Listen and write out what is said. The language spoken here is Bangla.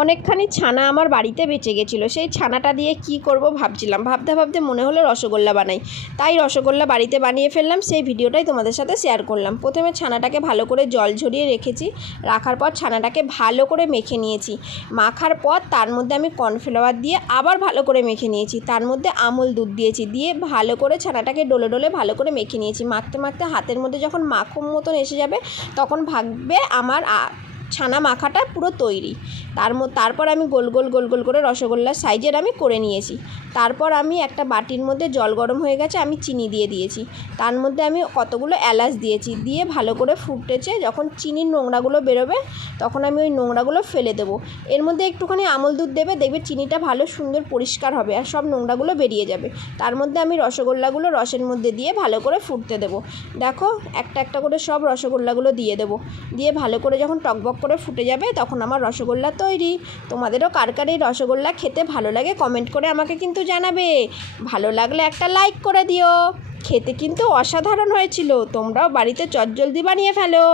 অনেকখানি ছানা আমার বাড়িতে বেঁচে গেছিলো। সেই ছানাটা দিয়ে কি করব ভাবছিলাম, ভাবতে ভাবতে মনে হলো রসগোল্লা বানাই। তাই রসগোল্লা বাড়িতে বানিয়ে ফেললাম, সেই ভিডিওটাই তোমাদের সাথে শেয়ার করলাম। প্রথমে ছানাটাকে ভালো করে জল ঝরিয়ে রেখেছি, রাখার পর ছানাটাকে ভালো করে মেখে নিয়েছি। মাখার পর তার মধ্যে আমি কর্নফ্লাওয়ার দিয়ে আবার ভালো করে মেখে নিয়েছি, তার মধ্যে আমুল দুধ দিয়েছি, দিয়ে ভালো করে ছানাটাকে ডলে ডলে ভালো করে মেখে নিয়েছি। মাখতে মাখতে হাতের মধ্যে যখন মাখন মতন এসে যাবে তখন ভাববে আমার ছানা মাখাটা পুরো তৈরি। তারপর আমি গোল গোল করে রসগোল্লার সাইজের আমি করে নিয়েছি। তারপর আমি একটা বাটির মধ্যে জল গরম হয়ে গেছে, আমি চিনি দিয়ে দিয়েছি, তার মধ্যে আমি কতগুলো এলাচ দিয়েছি, দিয়ে ভালো করে ফুটেছে। যখন চিনির নোংরাগুলো বেরোবে তখন আমি ওই নোংরাগুলো ফেলে দেবো। এর মধ্যে একটুখানি আমুল দুধ দেবে, দেখবে চিনিটা ভালো সুন্দর পরিষ্কার হবে আর সব নোংরাগুলো বেরিয়ে যাবে। তার মধ্যে আমি রসগোল্লাগুলো রসের মধ্যে দিয়ে ভালো করে ফুটতে দেবো। দেখো একটা একটা করে সব রসগোল্লাগুলো দিয়ে দেবো, দিয়ে ভালো করে যখন টকবক করে ফুটে যাবে তখন আমার রসগোল্লা তৈরি। তোমাদেরও কার কার এই রসগোল্লা খেতে ভালো লাগে কমেন্ট করে আমাকে কিন্তু জানাবে। ভালো লাগলে একটা লাইক করে দিও। খেতে কিন্তু অসাধারণ হয়েছিল, তোমরাও বাড়িতে চটজলদি বানিয়ে ফেলো।